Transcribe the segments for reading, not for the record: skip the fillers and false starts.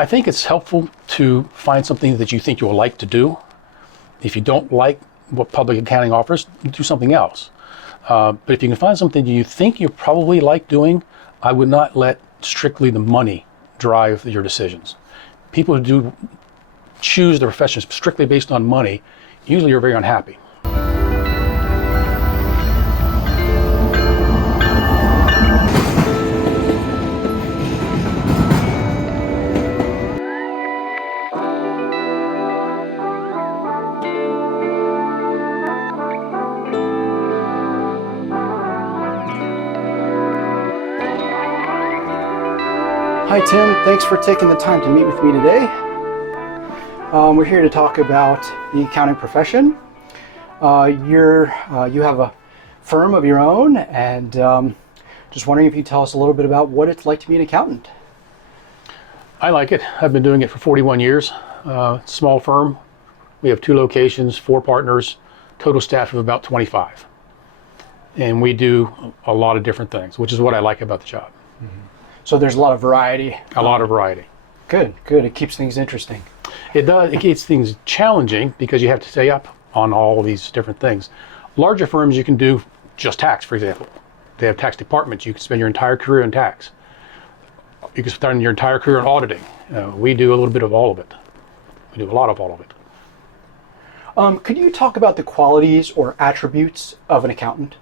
I think it's helpful to find something that you think you'll like to do. If you don't like what public accounting offers, do something else. But if you can find something you think you probably like doing, I would not let strictly the money drive your decisions. People who do choose their professions strictly based on money usually are very unhappy. Hi Tim, thanks for taking the time to meet with me today. We're here to talk about the accounting profession. You have a firm of your own, and just wondering if you tell us a little bit about what it's like to be an accountant. I like it. I've been doing it for 41 years. Small firm. We have 2 locations, 4 partners, total staff of about 25. And we do a lot of different things, which is what I like about the job. Mm-hmm. So there's a lot of variety. A lot of variety. Good, good. It keeps things interesting. It does. It keeps things challenging because you have to stay up on all these different things. Larger firms, you can do just tax, for example. They have tax departments. You can spend your entire career in tax. You can spend your entire career in auditing. We do a little bit of all of it. We do a lot of all of it. Could you talk about the qualities or attributes of an accountant?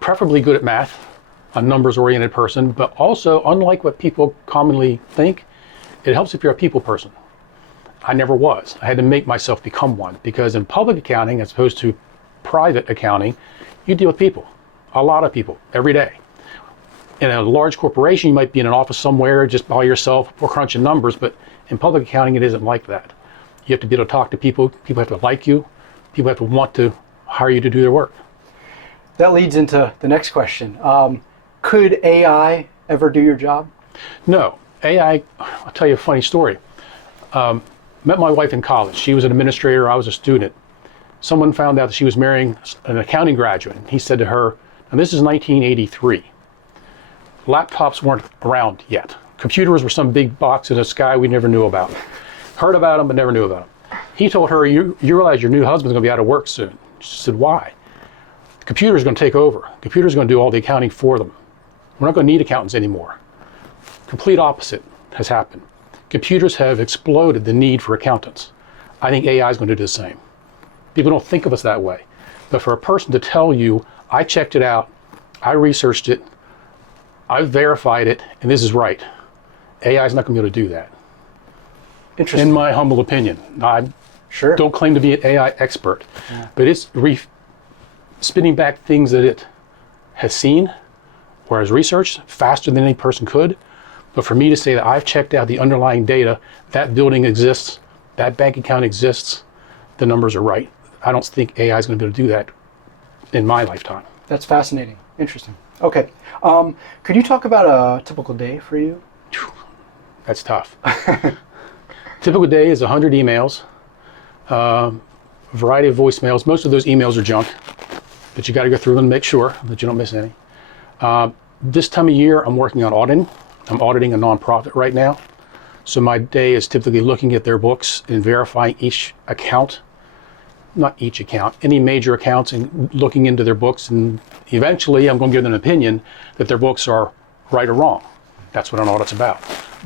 Preferably good at math, a numbers-oriented person, but also, unlike what people commonly think, it helps if you're a people person. I never was. I had to make myself become one, because in public accounting, as opposed to private accounting, you deal with people, a lot of people, every day. In a large corporation, you might be in an office somewhere just by yourself or crunching numbers, but in public accounting, it isn't like that. You have to be able to talk to people. People have to like you. People have to want to hire you to do their work. That leads into the next question. Could AI ever do your job? No. AI, I'll tell you a funny story. Met my wife in college. She was an administrator, I was a student. Someone found out that she was marrying an accounting graduate. He said to her, and this is 1983. Laptops weren't around yet. Computers were some big box in the sky we never knew about. Heard about them, but never knew about them. He told her, you realize your new husband's gonna be out of work soon. She said, why? The computer's gonna take over. The computer's gonna do all the accounting for them. We're not gonna need accountants anymore. Complete opposite has happened. Computers have exploded the need for accountants. I think AI is going to do the same. People don't think of us that way. But for a person to tell you, I checked it out, I researched it, I verified it, and this is right, AI is not going to be able to do that. Interesting. In my humble opinion. I don't claim to be an AI expert, but it's spinning back things that it has seen or has researched faster than any person could. But for me to say that I've checked out the underlying data, that building exists, that bank account exists, the numbers are right. I don't think AI is going to be able to do that in my lifetime. That's fascinating. Interesting. Okay. Could you talk about a typical day for you? That's tough. Typical day is 100 emails, variety of voicemails. Most of those emails are junk, but you got to go through them and make sure that you don't miss any. This time of year, I'm working on auditing. I'm auditing a nonprofit right now. So my day is typically looking at their books and verifying each account, not each account, any major accounts, and looking into their books. And eventually I'm going to give them an opinion that their books are right or wrong. That's what an audit's about.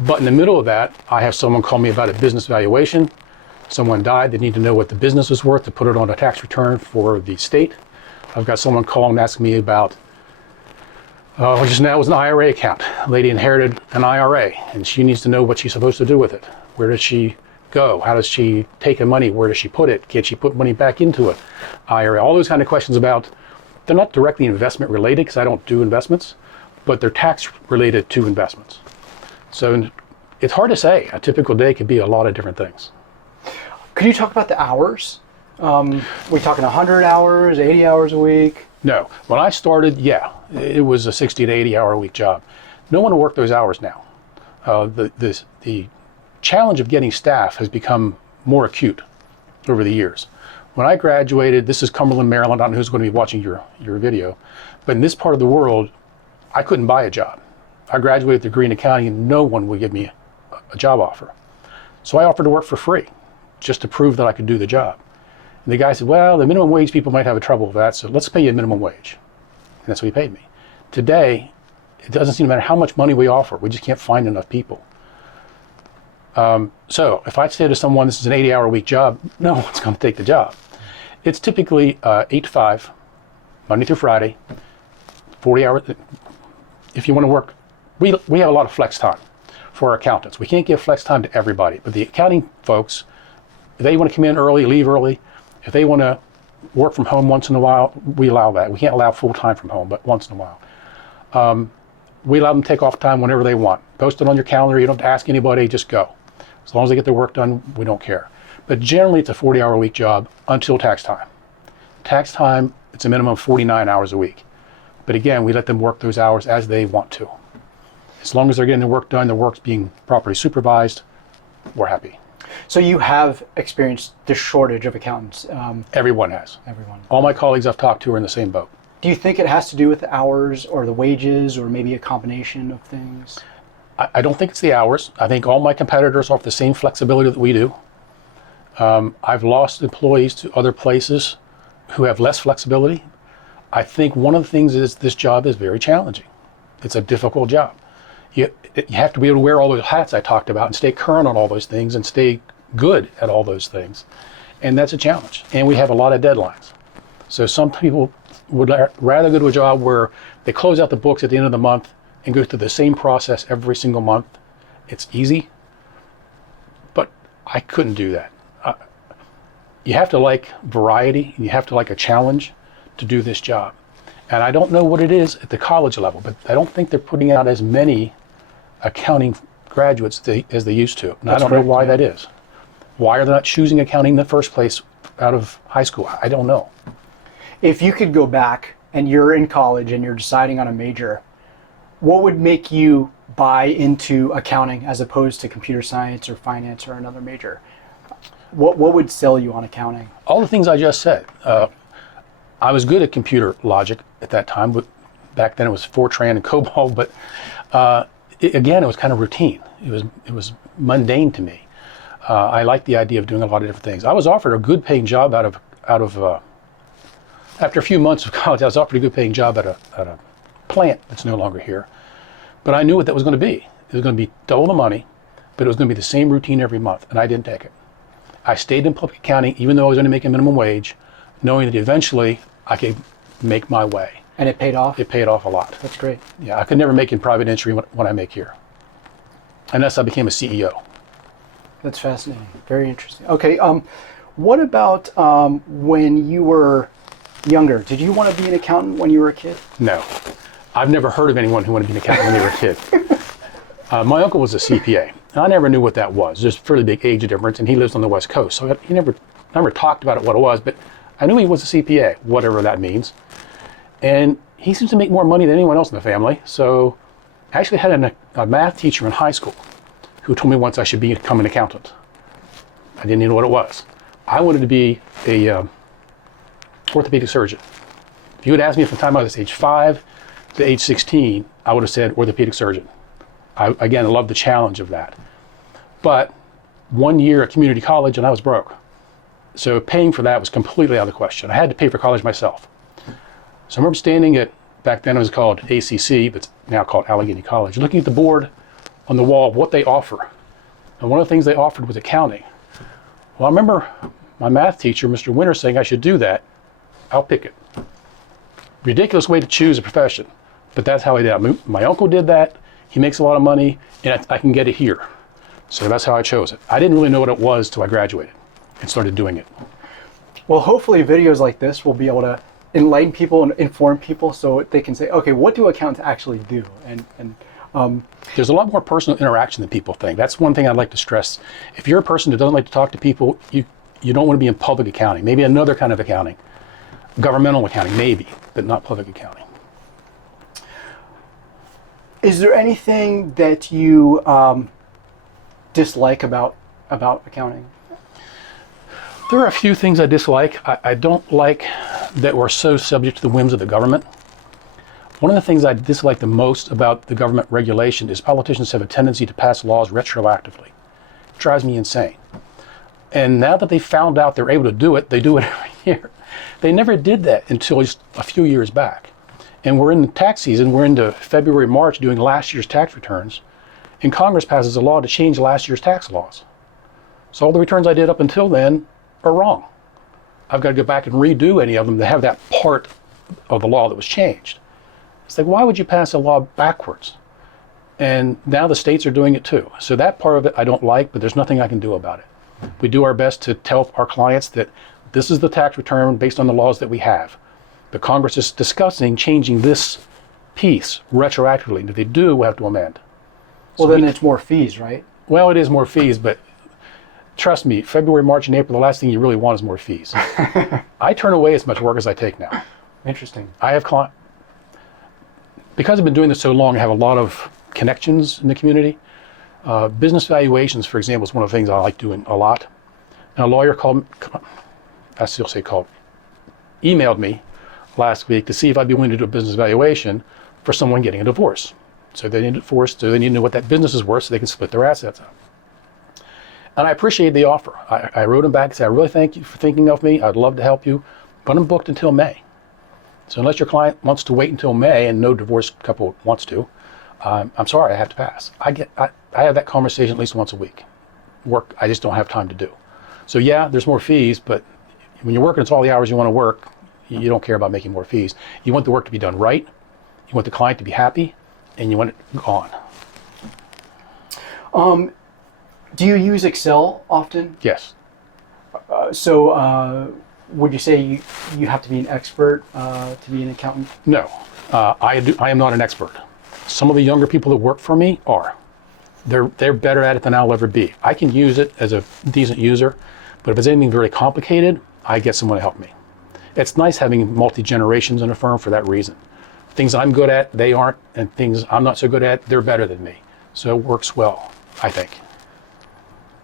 But in the middle of that, I have someone call me about a business valuation. Someone died. They need to know what the business was worth to put it on a tax return for the state. I've got someone calling and asking me about just now was an IRA account. A lady inherited an IRA, and she needs to know what she's supposed to do with it. Where does she go? How does she take the money? Where does she put it? Can she put money back into it? IRA, all those kind of questions about, they're not directly investment related because I don't do investments, but they're tax related to investments. So it's hard to say. A typical day could be a lot of different things. Could you talk about the hours? We talking 100 hours, 80 hours a week? No. When I started, yeah, it was a 60 to 80 hour a week job. No one will work those hours now. The challenge of getting staff has become more acute over the years. When I graduated, this is Cumberland, Maryland. I don't know who's going to be watching your video, but in this part of the world, I couldn't buy a job. I graduated with a degree in accounting and no one would give me a job offer. So I offered to work for free just to prove that I could do the job. And the guy said, well, the minimum wage people might have a trouble with that, so let's pay you a minimum wage. And that's what he paid me. Today, it doesn't seem to matter how much money we offer. We just can't find enough people. So if I say to someone, this is an 80-hour a week job, no one's going to take the job. It's typically 8 to 5, Monday through Friday, 40 hours. If you want to work, we have a lot of flex time for our accountants. We can't give flex time to everybody, but the accounting folks, if they want to come in early, leave early, if they want to work from home once in a while, we allow that. We can't allow full time from home, but once in a while. We allow them to take off time whenever they want. Post it on your calendar. You don't have to ask anybody, just go. As long as they get their work done, we don't care. But generally, it's a 40-hour a week job until tax time. Tax time, it's a minimum of 49 hours a week. But again, we let them work those hours as they want to. As long as they're getting their work done, the work's being properly supervised, we're happy. So you have experienced the shortage of accountants. Everyone has. Everyone. All my colleagues I've talked to are in the same boat. Do you think it has to do with the hours or the wages or maybe a combination of things? I don't think it's the hours. I think all my competitors offer the same flexibility that we do. I've lost employees to other places who have less flexibility. I think one of the things is this job is very challenging. It's a difficult job. You have to be able to wear all those hats I talked about and stay current on all those things and stay good at all those things. And that's a challenge. And we have a lot of deadlines. So some people would rather go to a job where they close out the books at the end of the month and go through the same process every single month. It's easy, but I couldn't do that. You have to like variety, and you have to like a challenge to do this job. And I don't know what it is at the college level, but I don't think they're putting out as many accounting graduates as they used to. And I don't know why that is. Why are they not choosing accounting in the first place out of high school? I don't know. If you could go back and you're in college and you're deciding on a major, what would make you buy into accounting as opposed to computer science or finance or another major? What would sell you on accounting? All the things I just said. I was good at computer logic at that time, but back then it was Fortran and COBOL, but again, it was kind of routine. It was mundane to me. I liked the idea of doing a lot of different things. I was offered a good paying job out of after a few months of college, I was offered a good paying job at a plant that's no longer here. But I knew what that was going to be. It was going to be double the money, but it was going to be the same routine every month, and I didn't take it. I stayed in public accounting, even though I was only making minimum wage, knowing that eventually I could make my way. And it paid off? It paid off a lot. That's great. Yeah, I could never make in private industry what I make here, unless I became a CEO. That's fascinating. Very interesting. Okay, what about when you were younger? Did you want to be an accountant when you were a kid? No. I've never heard of anyone who wanted to be an accountant when they were a kid. My uncle was a CPA, and I never knew what that was. There's a fairly big age difference, and he lives on the West Coast, so he never talked about it, what it was, but I knew he was a CPA, whatever that means. And he seems to make more money than anyone else in the family, so I actually had a math teacher in high school who told me once I should become an accountant. I didn't even know what it was. I wanted to be a orthopedic surgeon. If you had asked me from the time I was age 5 to age 16, I would have said orthopedic surgeon. I love the challenge of that. But 1 year at community college and I was broke. So paying for that was completely out of the question. I had to pay for college myself. So I remember standing at, back then it was called ACC, but it's now called Allegheny College, looking at the board on the wall of what they offer. And one of the things they offered was accounting. Well, I remember my math teacher, Mr. Winter, saying I should do that. I'll pick it. Ridiculous way to choose a profession, but that's how I did it. My uncle did that. He makes a lot of money, and I can get it here. So that's how I chose it. I didn't really know what it was till I graduated and started doing it. Well, hopefully videos like this will be able to enlighten people and inform people so they can say, okay, what do accountants actually do? And there's a lot more personal interaction than people think. That's one thing I'd like to stress. If you're a person who doesn't like to talk to people, you don't want to be in public accounting. Maybe another kind of accounting. Governmental accounting, maybe, but not public accounting. Is there anything that you dislike about accounting? There are a few things I dislike. I don't like that we're so subject to the whims of the government. One of the things I dislike the most about the government regulation is politicians have a tendency to pass laws retroactively. It drives me insane. And now that they found out they're able to do it, they do it every year. They never did that until just a few years back. And we're in the tax season, we're into February, March doing last year's tax returns, and Congress passes a law to change last year's tax laws. So all the returns I did up until then are wrong. I've got to go back and redo any of them to have that part of the law that was changed. It's like, why would you pass a law backwards? And now the states are doing it too. So that part of it I don't like, but there's nothing I can do about it. We do our best to tell our clients that this is the tax return based on the laws that we have. The Congress is discussing changing this piece retroactively. And if they do, we'll have to amend. Well, then it's more fees, right? Well, it is more fees, but trust me, February, March, and April, the last thing you really want is more fees. I turn away as much work as I take now. Interesting. I have because I've been doing this so long, I have a lot of connections in the community. Business valuations, for example, is one of the things I like doing a lot. And a lawyer emailed me last week to see if I'd be willing to do a business valuation for someone getting a divorce. So they need a divorce, so they need to know what that business is worth so they can split their assets up. And I appreciated the offer. I wrote him back and said, I really thank you for thinking of me. I'd love to help you, but I'm booked until May. So unless your client wants to wait until May, and no divorced couple wants to, I'm sorry, I have to pass. I have that conversation at least once a week. Work, I just don't have time to do. So yeah, there's more fees, but when you're working, it's all the hours you want to work. You don't care about making more fees. You want the work to be done right. You want the client to be happy, and you want it gone. Do you use Excel often? Yes. Would you say you have to be an expert to be an accountant? No, I am not an expert. Some of the younger people that work for me are. They're better at it than I'll ever be. I can use it as a decent user, but if it's anything very complicated, I get someone to help me. It's nice having multi-generations in a firm for that reason. Things I'm good at, they aren't, and things I'm not so good at, they're better than me. So it works well, I think.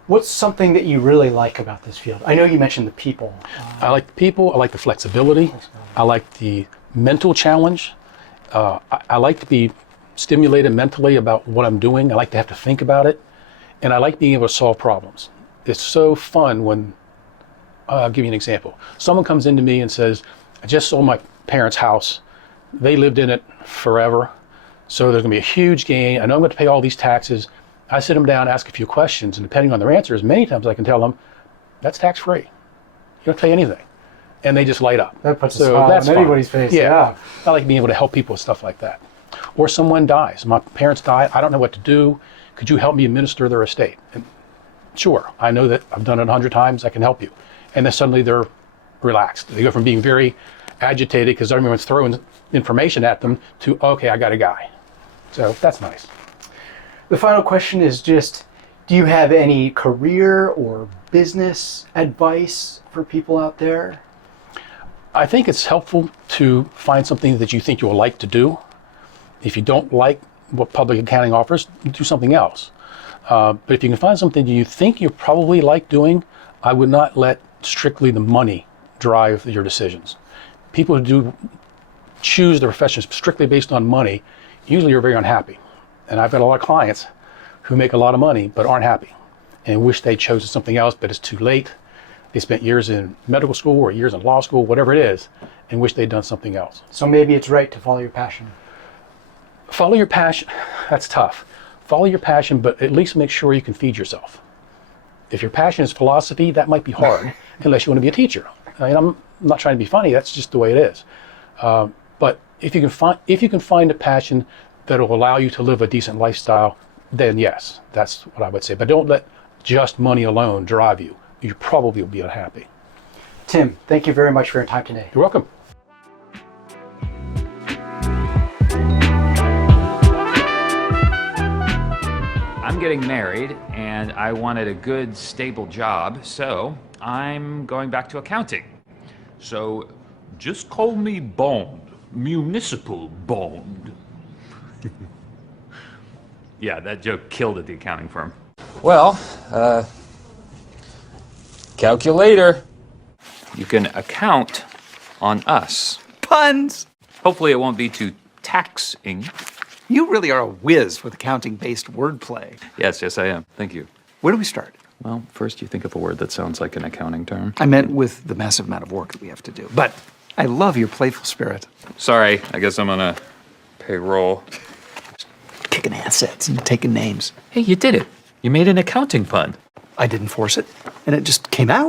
What's something that you really like about this field? I know you mentioned the people. I like the people, I like the flexibility, I like the mental challenge. I like to be stimulated mentally about what I'm doing. I like to have to think about it, and I like being able to solve problems. It's so fun when, I'll give you an example. Someone comes into me and says, I just sold my parents' house. They lived in it forever, so there's gonna be a huge gain. I know I'm gonna pay all these taxes. I sit them down, ask a few questions, and depending on their answers, many times I can tell them, that's tax-free. You don't pay anything. And they just light up. That puts a smile on anybody's face. Yeah. I like being able to help people with stuff like that. Or someone dies. My parents died. I don't know what to do. Could you help me administer their estate? And sure, I know that I've done it 100 times. I can help you. And then suddenly they're relaxed. They go from being very agitated because everyone's throwing information at them to, okay, I got a guy. So that's nice. The final question is just, do you have any career or business advice for people out there? I think it's helpful to find something that you think you'll like to do. If you don't like what public accounting offers, do something else. But if you can find something you think you probably like doing, I would not let strictly the money drive your decisions. People who do choose their professions strictly based on money usually are very unhappy. And I've got a lot of clients who make a lot of money but aren't happy and wish they chose something else, but it's too late. They spent years in medical school or years in law school, whatever it is, and wish they'd done something else. So maybe it's right to follow your passion. Follow your passion, that's tough. Follow your passion, but at least make sure you can feed yourself. If your passion is philosophy, that might be hard unless you want to be a teacher. I mean, I'm not trying to be funny, that's just the way it is. But if you can find a passion that will allow you to live a decent lifestyle, then yes, that's what I would say. But don't let just money alone drive you. You probably will be unhappy. Tim, thank you very much for your time today. You're welcome. I'm getting married and I wanted a good, stable job, so I'm going back to accounting. So just call me Bond, Municipal Bond. Yeah, that joke killed at the accounting firm. Well, calculator. You can account on us. Puns. Hopefully it won't be too taxing. You really are a whiz with accounting-based wordplay. Yes, I am. Thank you. Where do we start? Well, first you think of a word that sounds like an accounting term. I meant with the massive amount of work that we have to do. But I love your playful spirit. Sorry, I guess I'm on a payroll. Kicking assets and taking names. Hey, you did it. You made an accounting pun. I didn't force it, and it just came out.